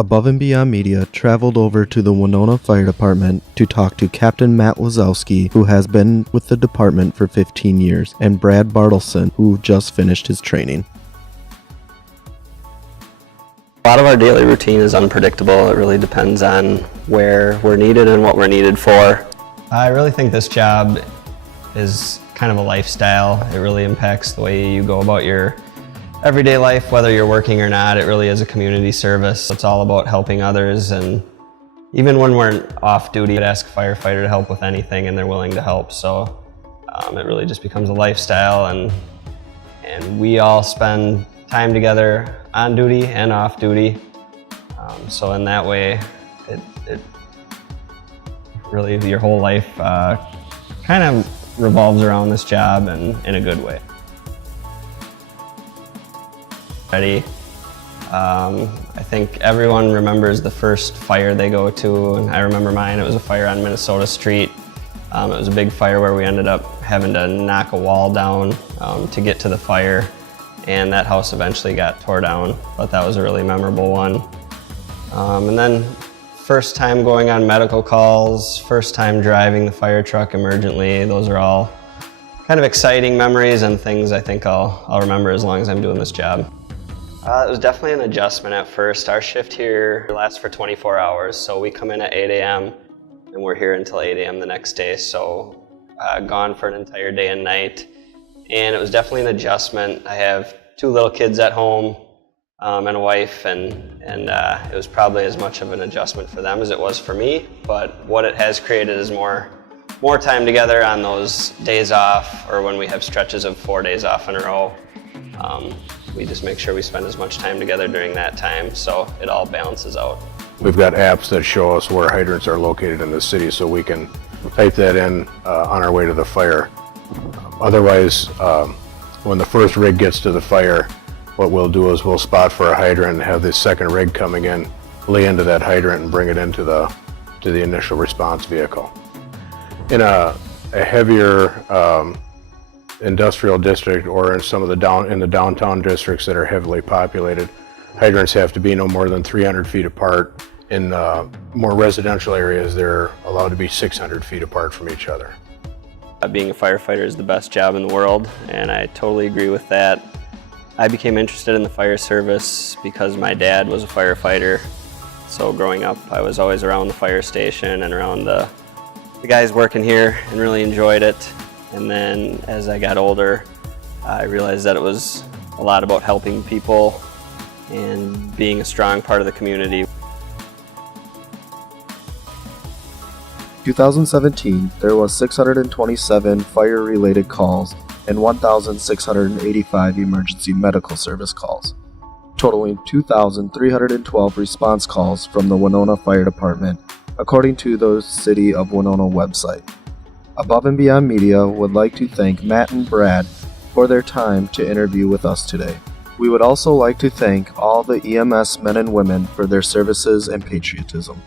Above and Beyond Media traveled over to the Winona Fire Department to talk to Captain Matt Wazowski, who has been with the department for 15 years, and Brad Bartleson, who just finished his training. A lot of our daily routine is unpredictable. It really depends on where we're needed and what we're needed for. I really think this job is kind of a lifestyle. It really impacts the way you go about your everyday life, whether you're working or not. It really is a community service. It's all about helping others, and even when we're off duty, I'd ask a firefighter to help with anything and they're willing to help. So it really just becomes a lifestyle, and we all spend time together on duty and off duty. So in that way, it really, your whole life kind of revolves around this job and in a good way. I think everyone remembers the first fire they go to, and I remember mine. It was a fire on Minnesota Street. It was a big fire where we ended up having to knock a wall down to get to the fire, and that house eventually got tore down, but that was a really memorable one. And then first time going on medical calls, first time driving the fire truck emergently, those are all kind of exciting memories and things I think I'll remember as long as I'm doing this job. It was definitely an adjustment at first. Our shift here lasts for 24 hours, so we come in at 8 a.m. and we're here until 8 a.m. the next day, so gone for an entire day and night. And it was definitely an adjustment. I have 2 little kids at home and a wife, and it was probably as much of an adjustment for them as it was for me, but what it has created is more time together on those days off, or when we have stretches of 4 days off in a row. We just make sure we spend as much time together during that time, so it all balances out. We've got apps that show us where hydrants are located in the city, so we can type that in on our way to the fire. Otherwise, when the first rig gets to the fire, what we'll do is we'll spot for a hydrant and have this second rig coming in, lay into that hydrant and bring it into the initial response vehicle. In a heavier industrial district, or in some of the downtown districts that are heavily populated, hydrants have to be no more than 300 feet apart. In more residential areas, they're allowed to be 600 feet apart from each other. Being a firefighter is the best job in the world, and I totally agree with that. I became interested in the fire service because my dad was a firefighter. So growing up, I was always around the fire station and around the guys working here, and really enjoyed it. And then as I got older, I realized that it was a lot about helping people and being a strong part of the community. 2017, there was 627 fire-related calls and 1,685 emergency medical service calls, totaling 2,312 response calls from the Winona Fire Department, according to the City of Winona website. Above and Beyond Media would like to thank Matt and Brad for their time to interview with us today. We would also like to thank all the EMS men and women for their services and patriotism.